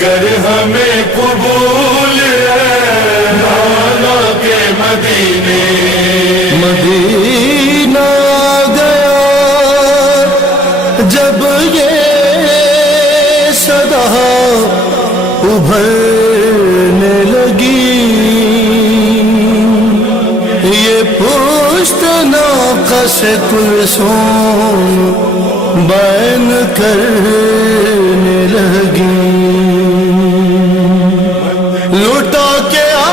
گر ہمیں قبول ہے مولا کے مدینے مدینہ گیا جب یہ صدا ابھرنے لگی یہ پشت ناقہ سے کلثوم بین کرنے لگی لٹا کے آئے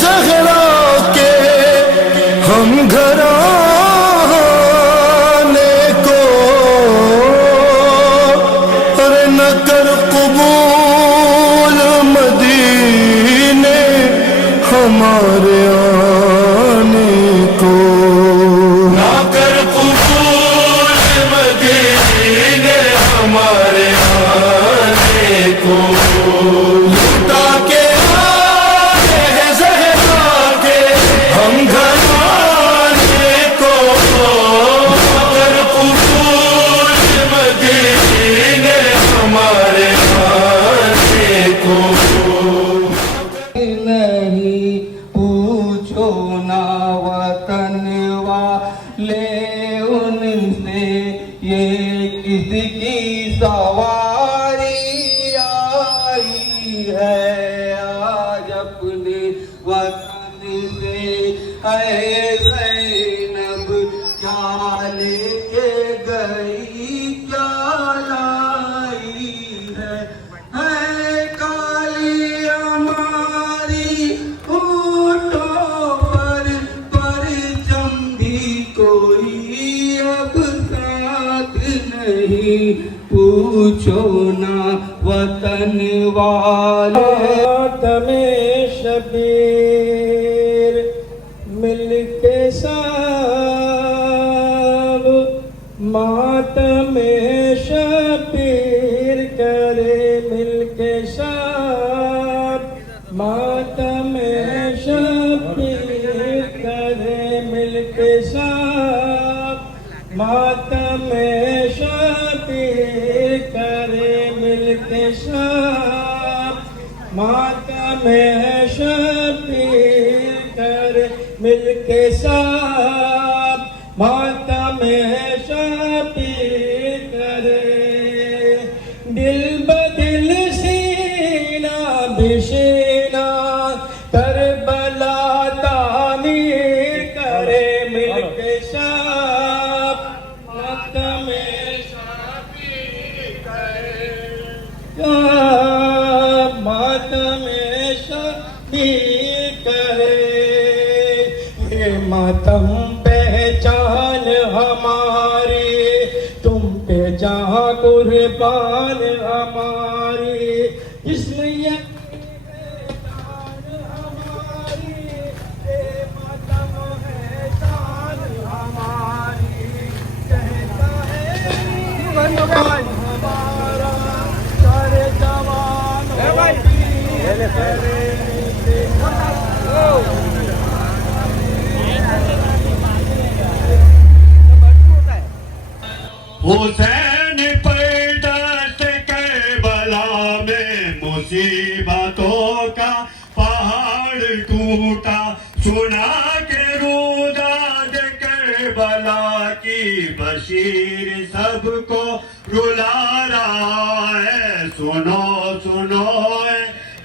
زہرا کے ہم گھرانے کو اور نہ کر قبول مدینے ہمارے آنے کو نہ کر قبول مدینے ہمارے آنے کو لٹا کے آئے زہرا کے ہم گھرانے کو نہ کر قبول مدینے ہمارے آنے کو نہیں پوچھو نا وطن والے ان سے یہ کس کی سواری آئی ہے آج اپنے وطن سے اے زینب کیا لے کے گئی کیا لائی ہے کالی ہماری ہونٹوں پر پرچم بھی کوئی اب ساتھ نہیں پوچھو نا وطن والے ماتم شبیر مل کے سب ماتم شبیر کرے مل کے سب ماتم شبیر کرے مل کے سب ماتم شبیر کرے مل کے سب ماتم شبیر کرے مل کے سب ماتم شبیر کرے دل بدل سینہ بشینہ کربلا تعمیر کرے مل کے سب ماتم شبیر کرے ماتم شبیر کرے یہ ماتم پہچان ہماری تم پہ جہاں قربان ہماری جس میں یہ پہچان ہماری یہ ماتم ہے شان ہماری کہتا ہے ہمارا سارے جوان حسین پردست کربلا میں مصیبتوں کا پہاڑ ٹوٹا سنا کے روداد کربلا کی بشیر سب کو رلا رہا ہے سنو سنو اے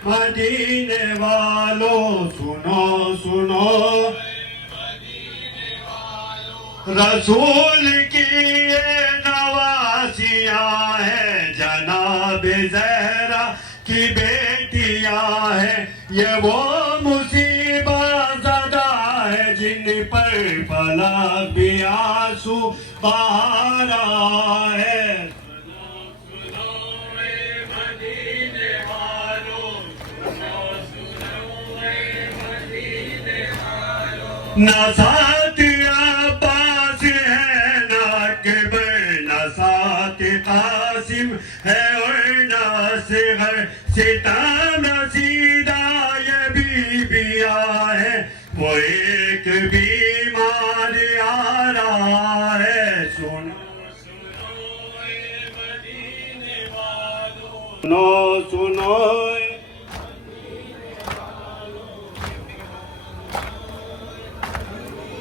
مدینے والوں سنو سنو رسول کی یہ نواسیاں ہیں جناب زہرا کی بیٹیاں ہیں یہ وہ مصیبت زدہ ہے جن پر فلک بھی آنسو بہا رہا ہے نہ ساتھ عباس ہے نہ اکبر نہ ساتھ قاسم ہے اور نہ اصغر ستم رسیدہ یہ بیویاں ہے وہ ایک بیمار آ رہا ہے سنو سنو اے مدینے والوں سنو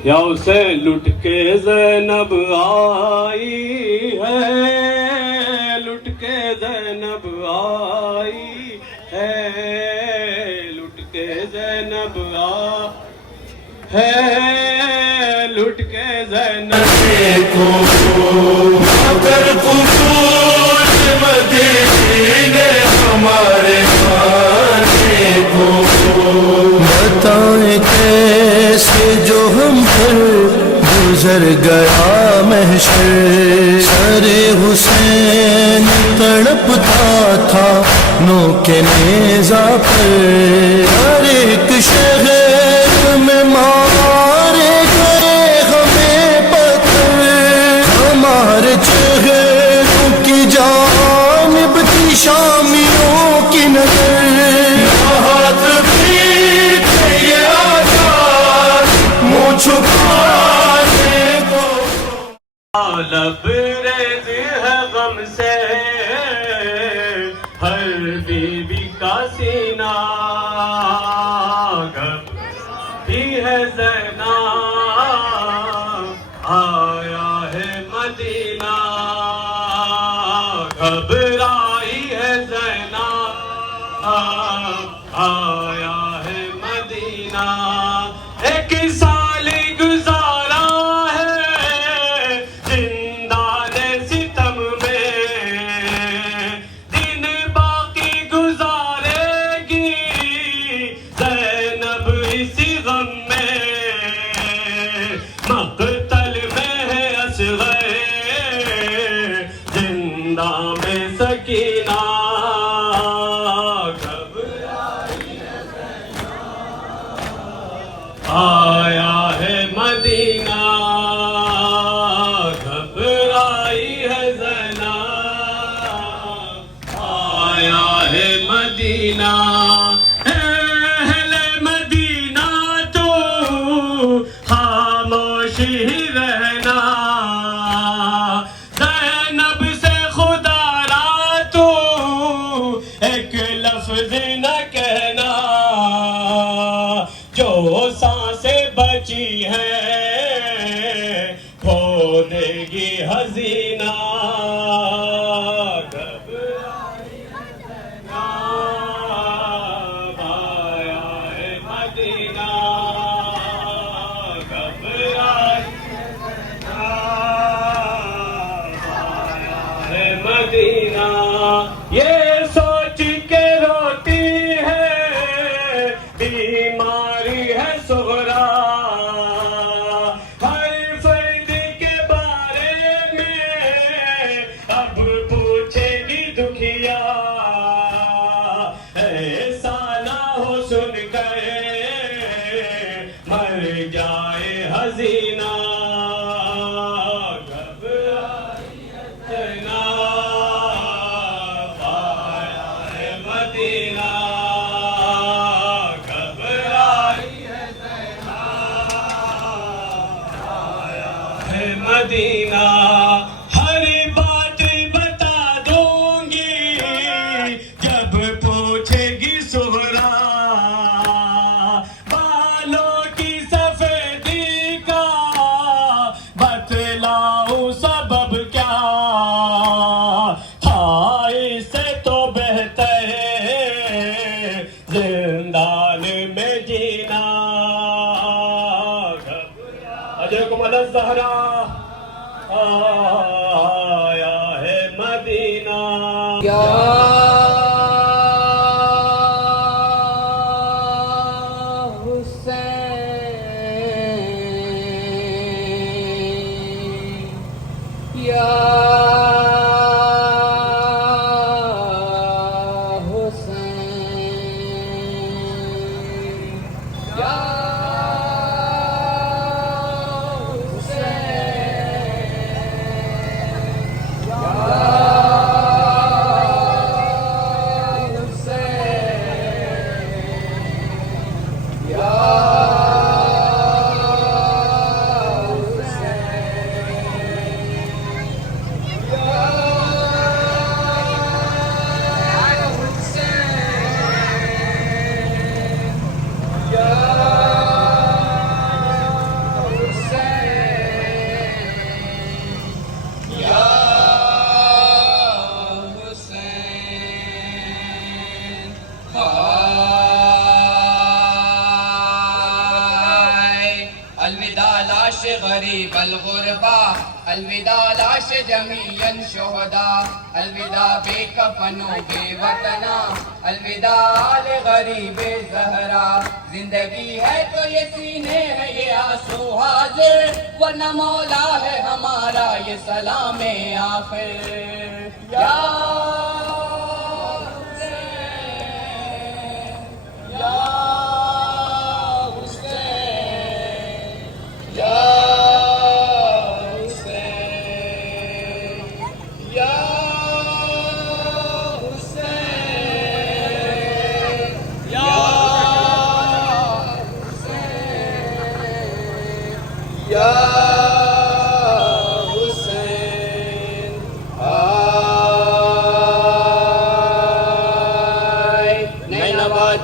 یا اسے لٹ کے زینب آئی ہے، لٹ کے زینب آئی ہے، لٹ کے زینب آئی ہے، لٹ کے زینب کو مگر قبول مدینے ہمارے خانے کو بتائیں کیسے جو ہم پر گزر گیا محشر، سر حسین تڑپتا تھا نوکے نیزہ پر، ہر ایک شہر میں مارے گئے ہمیں پتھر، ہمارے چہروں کی جانب تھی شامیوں کی نظر، ہاتھ پیٹ یہ آزاد منہ چھپانے کو لبریز ہے غم سے ہر بیوی کا سینہ، گھبراتی ہے زینب آیا ہے مدینہ، گھبرائی ہے زینب آیا ہے مدینہ، ایک سال گزارا ہے زندان ستم میں، دن باقی گزارے گی زینب اسی غم میں، مقتل میں ہے اصغر زندہ میں سکینہ، آیا ہے مدینہ، گھبرائی ہے زینب آیا ہے مدینہ، اہل مدینہ تو خاموش ہی رہنا، زینب سے خدا را تو ایک لفظ نہ کہنا، جو سانسیں بچی ہیں کھو دے گی حزینہ، گھبرائی ہے زینب آیا ہے مدینہ، گھبرائی ہے زینب آیا ہے مدینہ، یہ سوچ کے روتی ہے بیماری ہے صغرا، ہر فرد کے بارے میں اب پوچھے گی دکھیا، ایسا نہ ہو سن کر مر جائے حزینہ، گھبرائی ہے زینب آیا ہے مدینہ، مدینہ، ہر بات بتا دوں گی جب پوچھے گی سغرا، بالوں کی سفیدی کا بتلاؤں سبب کیا تھا، اس سے تو بہتر زندان میں جینا، اجرکم علی الزہرا آیا ہے مدینہ، یا حسین، یا حسین، یا حسین، الوداع لاش غریب الغربا الوداع لاش جمیعاً شہداء الوداع بے کفن و بے وطنا الوداع لغریب زہرا زندگی ہے تو یہ سینے میں یہ آنسو حاضر ورنہ مولا ہے ہمارا یہ سلام آخر یا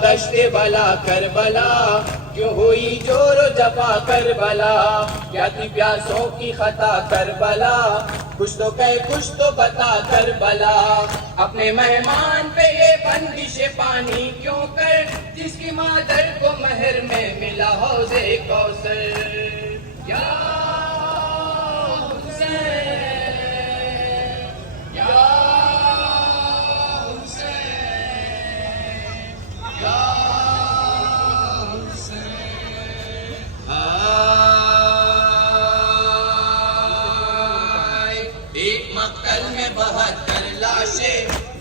دشت بلا کربلا کیوں ہوئی جور و جفا کربلا کیا تھی پیاسوں کی خطا کربلا کچھ تو کہے کچھ تو بتا کربلا اپنے مہمان پہ یہ بندش پانی کیوں کر جس کی مادر کو مہر میں ملا حوض کوثر یا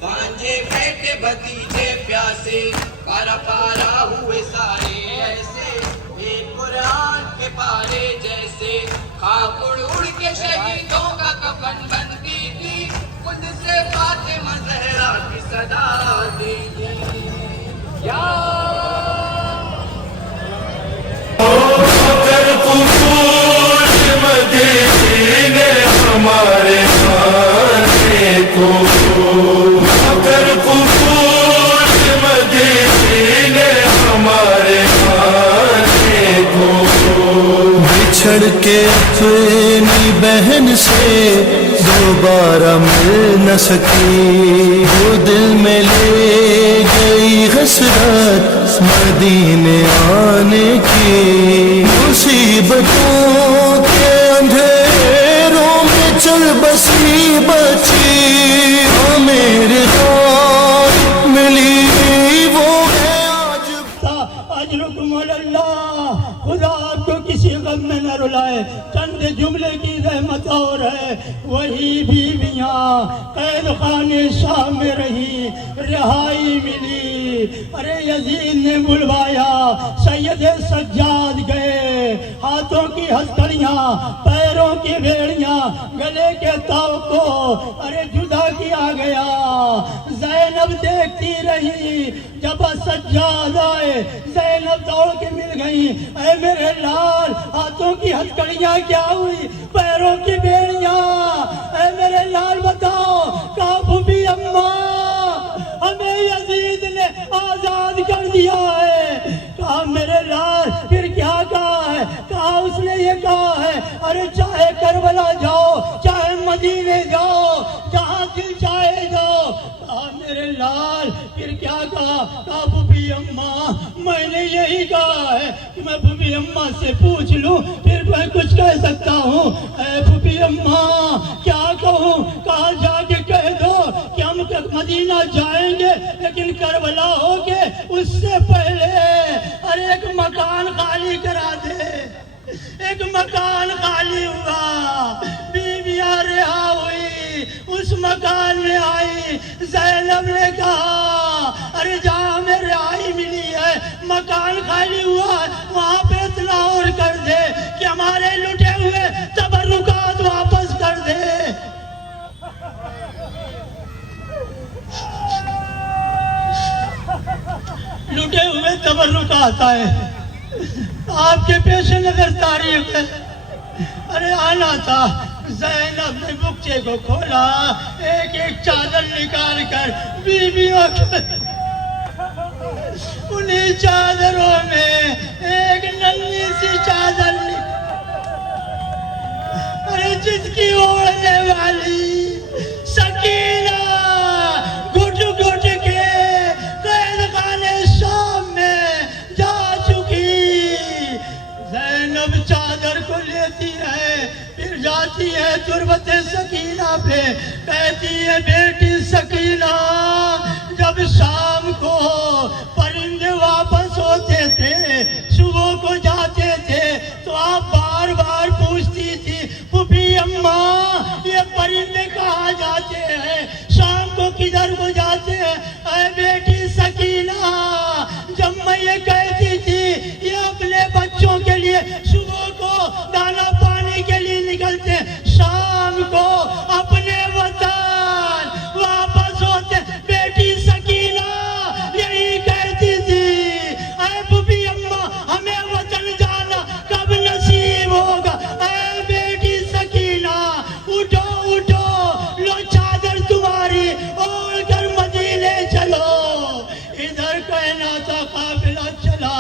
بانجے بیٹے بھتیجے پیاسے پارا پارا ہوئے سارے ایسے ایک قرآن کے پارے جیسے خاک اڑ اڑ کے شہیدوں کا کفن بنتی تھی خود سے فاطمہ زہرا کی صدا آتی تھی یا کر قبول مدینے ہمارے خانے کو کر قبول مدینے ہمارے خانے کو بچھڑ کے اپنی بہن سے دوبارہ مل نہ سکی وہ دل میں لے گئی حسرت مدینے آنے کی مصیبتوں کے اندھیروں میں چل بسی بچی میرے ہاتھ ملی وہ ہے اجرکم اللہ خدا آپ کو کسی غم میں نہ رلائے چند جملے کی رحمت اور ہے وہی بیویاں قید خانے شام میں رہی رہائی ملی ارے یزید نے بلوایا سید سجاد گئے ہاتھوں کی ہتھکڑیاں پیروں کی بھیڑیاں گلے کے تاؤ کو ارے جدا کیا گیا زینب دیکھتی رہی جب سجاد آئے زینب دوڑ کے مل گئی اے میرے لال ہاتھوں کی ہتھکڑیاں کیا ہوئی پیروں کی بیڑیاں اے میرے لال بتاؤ کہاں بھی اماں ہمیں یزید نے آزاد کر دیا ہے کہا میرے لال پھر کیا کہا ہے کہا اس نے یہ کہا ہے ارے چاہے کربلا جاؤ چاہے مدینے جاؤ جہاں دل چاہے جاؤ کہا میرے لال پھر کیا کہا کہا بھوبی اماں میں نے یہی کہا ہے کہ میں بھوبی اماں سے پوچھ لوں پھر میں کچھ کہہ سکتا ہوں اے بھوبی اماں کیا کہوں کہا جا کے کہہ دو کہ ہم مدینہ جائیں گے لیکن کربلا ہو کے اس سے پہلے ارے ایک مکان خالی کرا دے ایک مکان خالی ہوا بیویاں رہا ہوئی اس مکان میں آئی زینب نے کہا ارے جہاں ہمیں رہائی ملی ہے مکان خالی ہوا وہاں پہ اطلاع اور کر دے کہ ہمارے لٹے ہوئے تبرکات واپس کر دے لٹے ہوئے تبرکات آئے آپ کے پیش نظر تاریخ ہے ارے آنا تھا زینب نے بکچے کو کھولا ایک ایک چادر نکال کر بیویوں کے انہیں چادروں میں ایک ننھی سی چادر ارے جس کی اوڑھنے والی سکینہ گھٹ گھٹ کے قید خانے شام میں جا چکی زینب چادر کو لیتی ہے، پھر جاتی ہے تربت سکینہ پہ، کہتی ہے بیٹی سکینہ جب شام کو پرندے واپس ہوتے تھے، صبح کو جاتے تھے تو آپ بار بار پوچھتی تھی پھوپھی اماں یہ پرندے کہاں جاتے ہیں، شام کو کدھر کو جاتے ہیں؟ اے بیٹی سکینہ جب میں یہ کہتی تھی یہ اپنے بچوں کے لیے صبح کو دانا پانی کے لیے نکلتے، شام کو اپنے وطن واپس ہوتے، بیٹی سکینہ یہی کہتی تھی اے پھوپھی اماں ہمیں وطن جانا کب نصیب ہوگا؟ اے بیٹی سکینہ اٹھو اٹھو، لو چادر تمہاری اوڑھ کر مدینے چلو۔ ادھر کہنا تھا قافلہ چلا،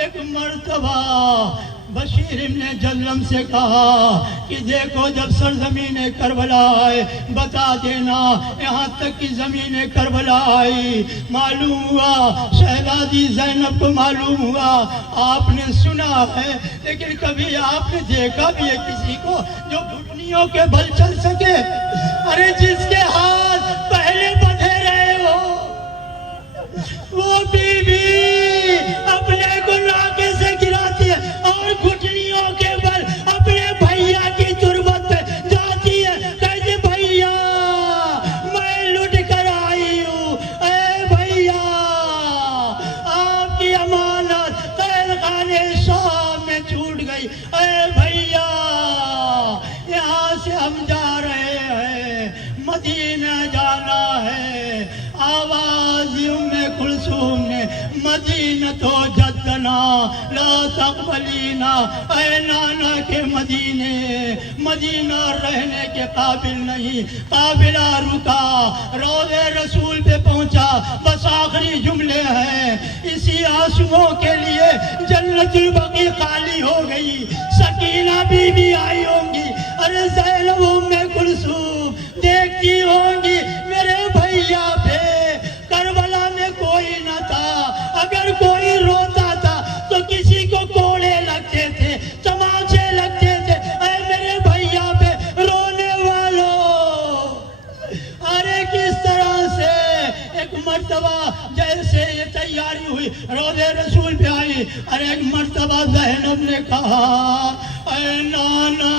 ایک مرتبہ بشیر ابن جلم سے کہا کہ دیکھو جب سرزمین کربلا آئے بتا دینا، یہاں تک کہ زمین کربلا آئی، معلوم ہوا شہزادی زینب کو معلوم ہوا، آپ نے سنا ہے لیکن کبھی آپ نے دیکھا بھی ہے کسی کو جو گھٹنیوں کے بل چل سکے؟ ارے جس کے ہاتھ پہلے بدھے رہے ہو وہ بی بی اپنے کو ناکے سے گراتی ہے اور گھٹنیوں کے بل اپنے بھیا کی تربت پہ جاتی ہے، کہتے بھیا میں لٹ کر آئی ہوں، اے بھیا آپ کی امانت قید خانے شام میں چھوٹ گئی، اے بھیا یہاں سے ہم جا رہے ہیں، مدینہ جانا ہے۔ آواز ام کلثوم نے مدینہ تو جدنا لا تقبلینا، اے نانا کے مدینے، مدینہ رہنے کے قابل نہیں۔ قافلہ رکا، روضے رسول پہ پہنچا، بس آخری جملے ہیں، اسی آنسوؤں کے لیے جنت البقیع خالی ہو گئی، سکینہ بی بی آئی ہوں گی، ارے زینب ام کلثوم دیکھتی ہوں گی میرے بھیا پہ کربلا میں کوئی نہ تھا، اگر کوئی روتا تھا تو کسی کو کوڑے لگتے تھے، تماچے لگتے تھے، اے میرے بھیا پہ رونے والوں۔ ارے کس طرح سے ایک مرتبہ جیسے یہ تیاری ہوئی روضے رسول پہ آئی، ارے ایک مرتبہ زینب نے کہا اے نانا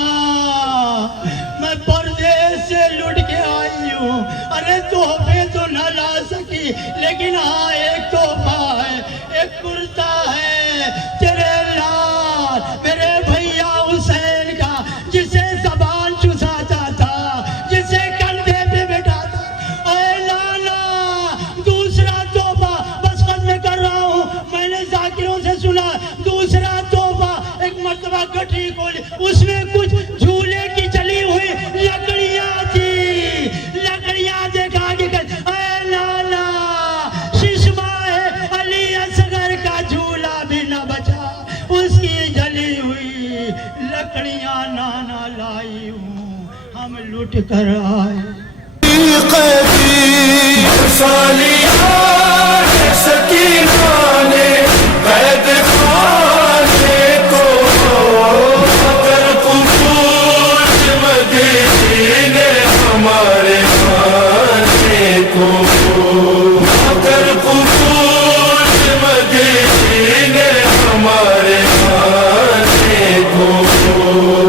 میں پردیس سے لٹ کے آئی ہوں، ارے تحفے تو نہ لا سکی لیکن ہاں ایک تحفہ ہے، ایک کرتا ہے تیرے لال میرے بھیا حسین کا، جسے زبان چساتا تھا، جسے کندھے پہ بٹھاتا۔ اے لالا دوسرا تحفہ بس ختم کر رہا ہوں، میں نے ذاکروں سے سنا دوسرا تحفہ، ایک مرتبہ گٹھی کھولی اس میں کچھ جھولے کی چلی ہوئی لکڑیاں تھی، لکڑیاں دیکھا کہ اے لالا ششمائے علی اصغر کا جھولا بھی نہ بچا، اس کی جلی ہوئی لکڑیاں نانا لائی ہوں، ہم لٹ کر آئے۔ سکینہ نے قید خانے کو اگر قبول مدینے ہمارے خانے کو، اگر قبول مدینے ہمارے خانے کو،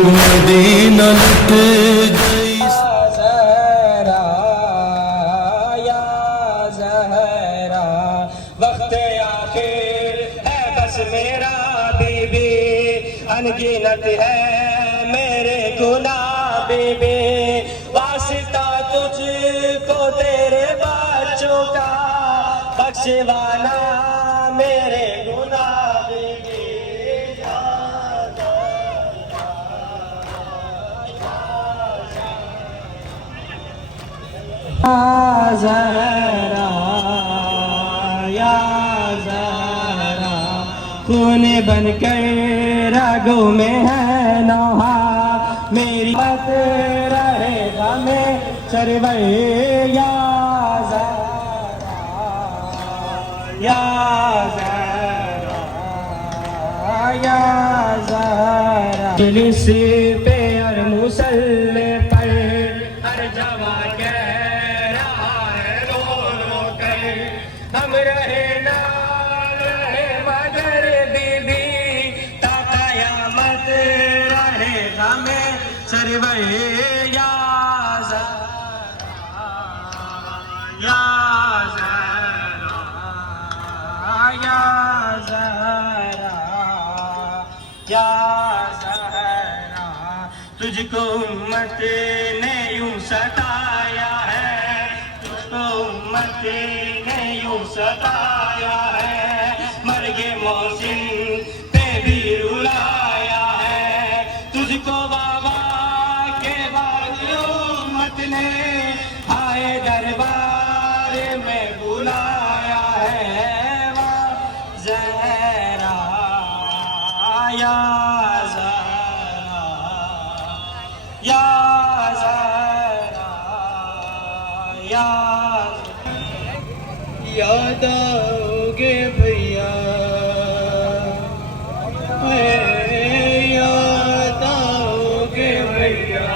مدینہ لٹ گئی۔ وقت آخر ہے بس میرا بی بی، انگنت ہے میرے گناہ بی بی، واسطہ تجھ کو تیرے بچوں کا، بخشوانا میرے گناہ بی بی۔ زہرا یا زہرا خون بن کر رگوں میں ہے نوحہ، میری بات رہے گا میں سرور یا زہرا یا زہرا یا زہرا۔ مجلس پہ اور مصلی پر ہر جوان کہہ رہا ہے رو رو کر ہم رہے نہ رہے مگر بی بی تا قیامت رہے غم سرور یا زہرا یا زہرا یا زہرا یا زہرا تجھ کو امت نے یوں ستایا ہے تجھ کو امت نے یوں ستایا ہے مرگ محسن پہ بھی رلایا ہے تجھ کو بابا کے بعد امت نے آئے دربار میں بلایا ہے واہ زہرا یا زہرا یا زہرا یا یاد آؤ گے بھیا یاد آؤ گے بھیا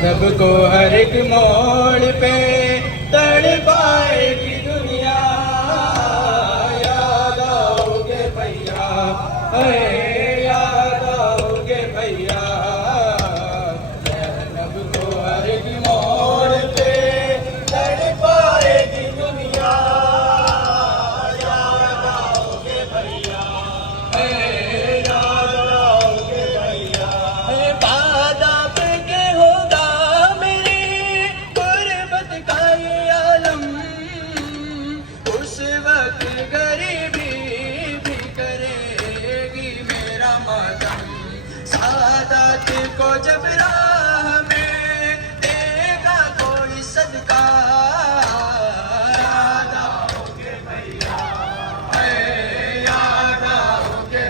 سب کو ہر ایک موڑ پہ تڑپائے گی دنیا یاد آؤ گے بھیا یاد آؤ گے بھیا سب کو ہر ایک موڑ پہ تڑپائے گی دنیا یاد آؤ گے بھیا یاد آؤ گے بھیا بعد آپ کے ہوگا میری غربت کا یہ عالم اس وقت غریبی بھی کرے گی میرا ماتم سعادت کو جب راہ میں دے گا کوئی صدقہ یاد آؤ گے بھیا یاد آؤ گے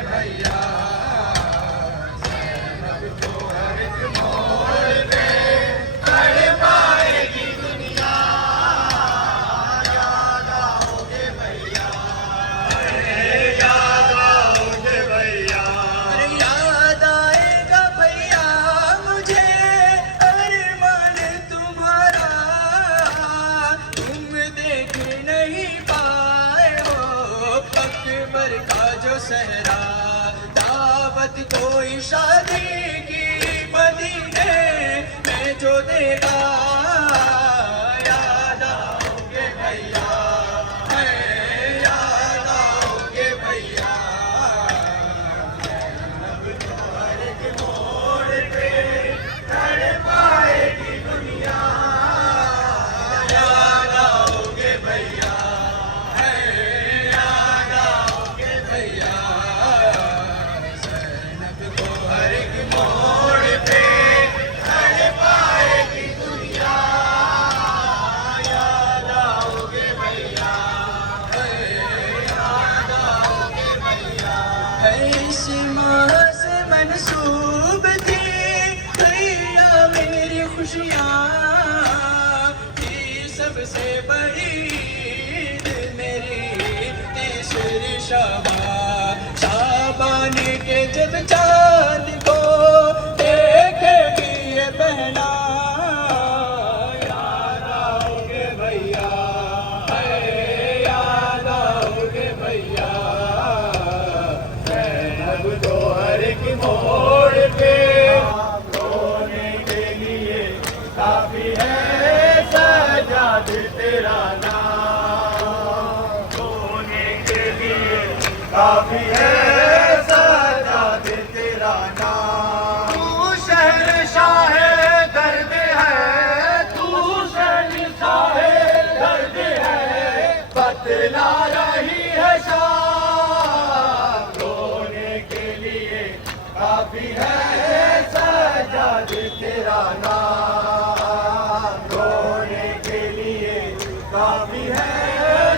بھیا یاد آئے گا بھیا مجھے ارمان تمہارا تم دیکھ نہیں پائے ہو اکبر کا جو صحرا دعوت کوئی شادی کی مدینے میں جو دے گا یاد آؤ گے بھیا یاد آؤ گے بھیا یاد آؤ گے بھیا یاد آؤ گے بھیا زینب کو ہر ایک موڑ پہ تڑپائے گی دنیا یاد آؤ گے بھیا یاد آؤ گے بھیا ایسی ماہ سے منسوب تھی بھیا میری خوشیاں تھی سب سے بڑی عید میری تیسری شعبان کے جب چاند کو دیکھے گی یہ بہنا یاد آؤ گے بھیا یاد آؤ گے بھیا زینب کو ہر ایک موڑ پہ رونے کے لیے کافی ہے سجاد تیرا نام رونے کے لیے کافی ہے سجاد تیرا نام تو شہنشاہ درد ہے تو شہنشاہ درد ہے بتلا رہی ہے شام رونے کے لیے کافی ہے سجاد تیرا نام رونے کے لیے کافی ہے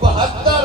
72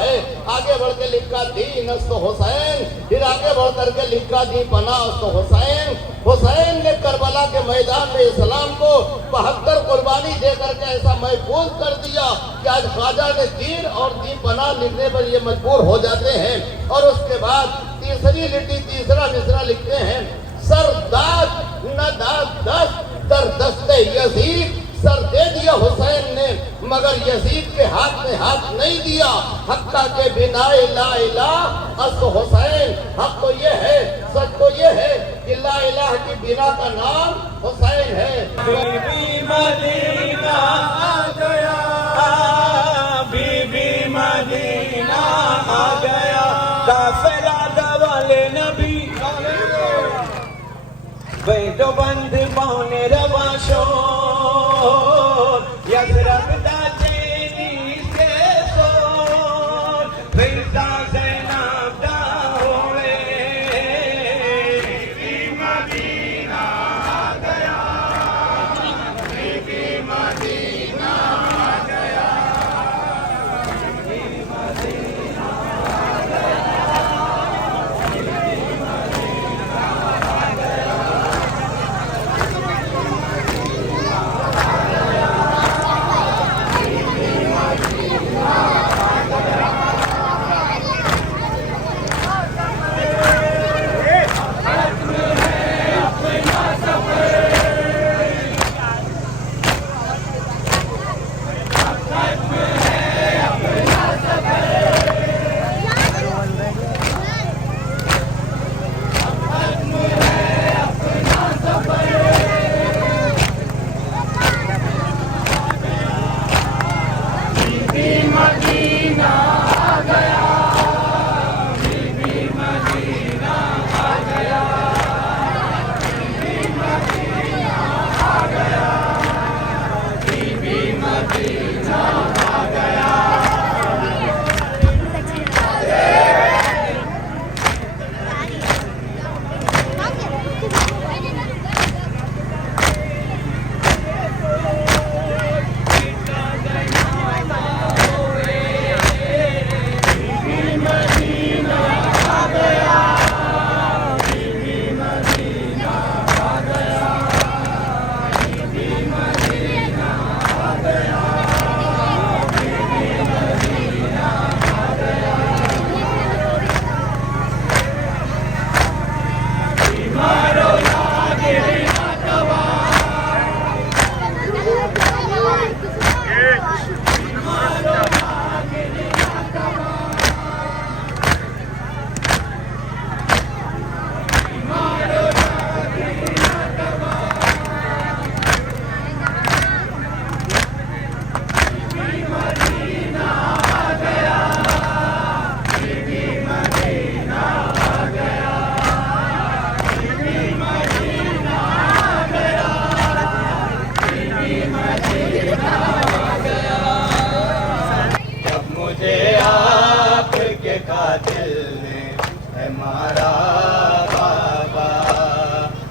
ہے. آگے بڑھ کے لکھا دین است حسین, پھر آگے بڑھ کر کے لکھا دی پناہ است حسین. حسین نے کربلا کے میدان میں اسلام کو 72 قربانی دے کر کے ایسا محفوظ کر دیا کہ آج خواجہ نے دین اور دی پناہ لکھنے پر یہ مجبور ہو جاتے ہیں. اور اس کے بعد تیسری لٹی تیسرا مصرع لکھتے ہیں, سر داد نہ داد دست در دست یزید, سر دے دیا حسین نے مگر یزید کے ہاتھ میں ہاتھ نہیں دیا. حقہ کے بنا لا الہ است حسین, حق تو یہ ہے, سچ تو یہ ہے کہ لا الہ کی بنا کا نام حسین ہے. بی بی مدینہ آ گیا, بی بی مدینہ آ گیا, قافلہ دوالے نبی بیدو بند پاؤنے رواں شور, یزرب دا چینی سے سور, فرزا زینب دا ہوئے. بی بی مدینہ آ گیا, بی بی مدینہ آ گیا.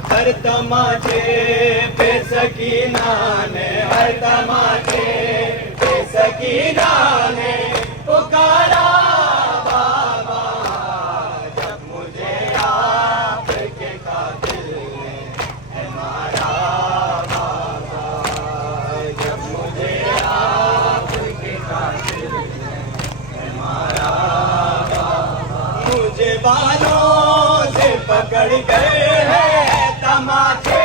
ہر تماچے پہ سکینہ نے, ہر تماچے پہ سکینہ نے پکارا بابا, جب مجھے آپ کے قاتل نے ہے مارا بابا, جب مجھے آپ کے قاتل نے ہے مارا بابا. مجھے بالوں سے پکڑ گئے ہیں تماچے